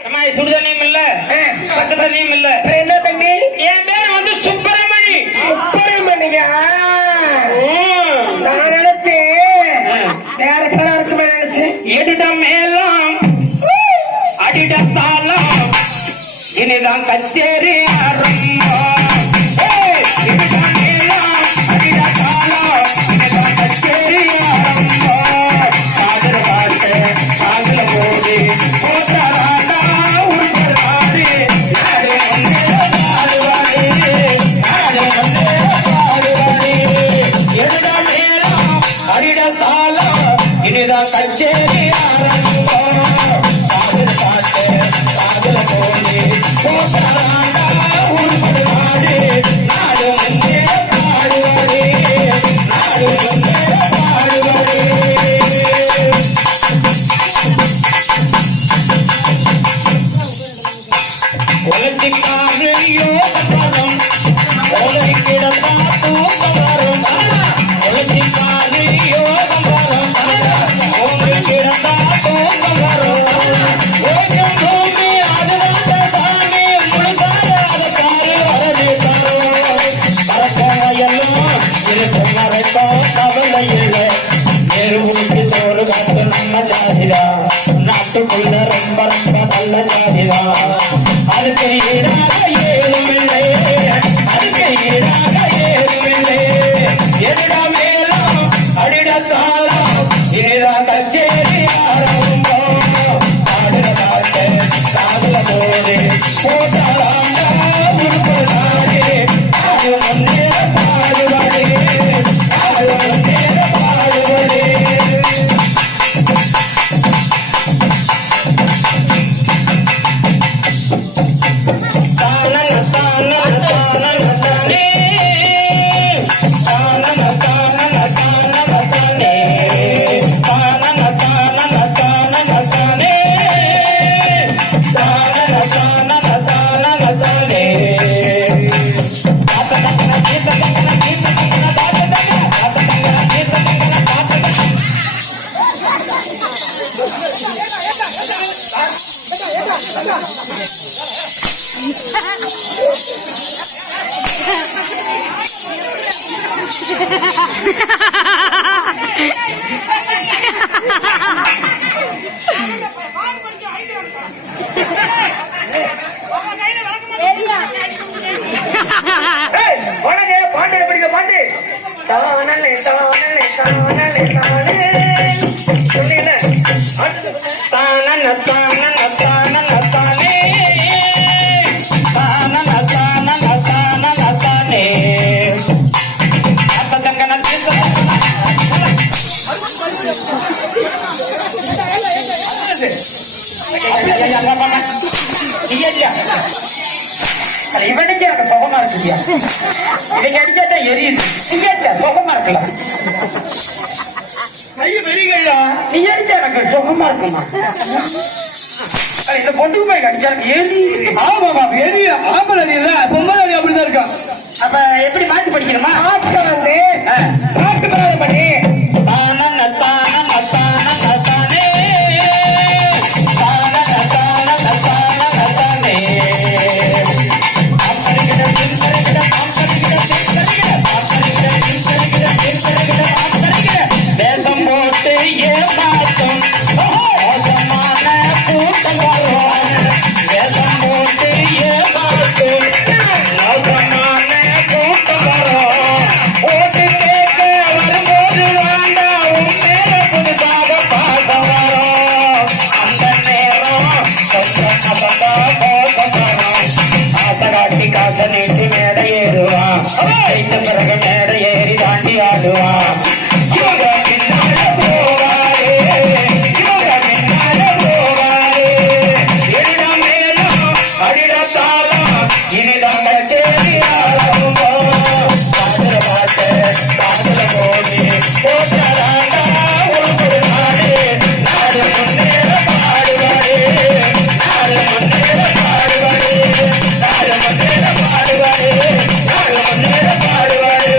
சுடுதண்ணியும் இல்ல பச்சை தண்ணியும் இல்ல. என்ன தண்ணி? என் பேர் வந்து சுப்பிரமணி. சுப்பிரமணியா? நான் நினைச்சேன் வேற பேரா இருக்குமே நினைச்சேன். எடுடம் மேலாம் அடிடம் தாளம் இனிதான் கச்சேரி ஆரம்பம். எடுடம் மேலாம் அடிடம் தாளம் இனிதான் கச்சேரி ஆரம்பம். காதல பாட்டு காதல போது போட்டாராடா உருப்படாது. நாடு வந்து பாடுவாரு, நாடு வந்து பாடுவாரு. எடுடம் மேலாம் அடிடம் தாளம் இனிதான் கச்சேரி ஆரம்பம். காதல பாட்டு காதல போது போட்டாராடா உருப்படாது. நாடு வந்து பாடுவாரு, நாடு வந்து பாடுவாரு. உலகிக்காரையோ வரும், உலகை கிடந்தா தூக்கம் வரும். உலகிக்காரையோ வரும், உலகை கிடந்தா தூக்கம் வரும். ஓய்யும் பூமி அதுதான் சாமி, முழுசாக அதற்காரு வரது தரும். பறக்கும் வயலும் இருக்கும் வரைக்கும் கவலை இல்லை. நேரு ஊற்றி சோறு காத்து நம்ம ஜாதிதா, நாட்டுக்குள்ள ரொம்ப ரொம்ப நல்ல ஜாதிதா. அதுக்கு ஈடாக ஏதுமில்லை, அதுக்கு ஈடாக ஏதுமில்லை. எதிடா மேலும் அடிடத்தாலும் இனிதா கச்சேரி ஆரம்பம். ஆடுற பாட்டு காதல போது போட்டாராண்டா உடுப்பு நாடு. அது முன்னே பாடுவது, அது முன்னே பாடுவது. உனக்கு பாட்டு பிடிக்க பாட்டு தானே தானே தானே தானே சொன்னீங்க. தானன தானன தானன தானே, தானன தானன தானன தானே. அப்பதங்கன இவனுக்கு எனக்கு சுகமா இருக்குதியா, இவங்க அடிச்சா எரியுது. சுகமா இருக்கலாம். ஐயோ வெறிகளா, நீ அடிச்சா எனக்கு சுகமா இருக்குமா? இந்த பொண்ணு போய் அடிச்சா எனக்கு எரி. ஆமாமா எரி. ஆம்பளை இல்ல பொம்பளை அப்படிதான் இருக்கா. அப்ப எப்படி மாத்தி படிக்கணுமா? ஆட்கள் வந்து பாட்டு பிராரம் பண்ணி தானன தானன தானன தானே, தானன தானன தானன தானே. வேஷம் போட்டு ஏமாற்றும் மோசமான கூட்டம் வரும். வேஷம் போட்டு ஏமாற்றும் மோசமான கூட்டம் வரும். ஓட்டு கேட்க வரும்போது வேண்டாம், உன் மேல புதுசாக பார்க்க வரும். அந்த நேரம் கொஞ்சம் அசந்தா மோசம் வரும். ஆசை காட்டி காசை நீட்டி மேல ஏறுவான், வைத்த பிறகு மேல ஏறி தாண்டி ஆடுவான். இவங்க பின்னால போவாரே, இவங்க பின்னால போவாரே. எடிடம் மேலும் அடிடத்தாலும் இனிதான் கச்சேரி ஆரம்பம். காதல பாட்டு காதல போது போட்டாராண்டா உருப்படு நாடு. நாடு முன்னேற பாடுவாரு, நாடு முன்னேற பாடுவாரு, நாடு முன்னேற பாடுவாரு, நாடு முன்னேற பாடுவாரு.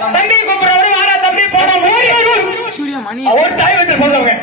தம்பி கூப்பிடுறவரு வாடா தம்பி போட ஒரு தாய் வந்து போடுறவங்க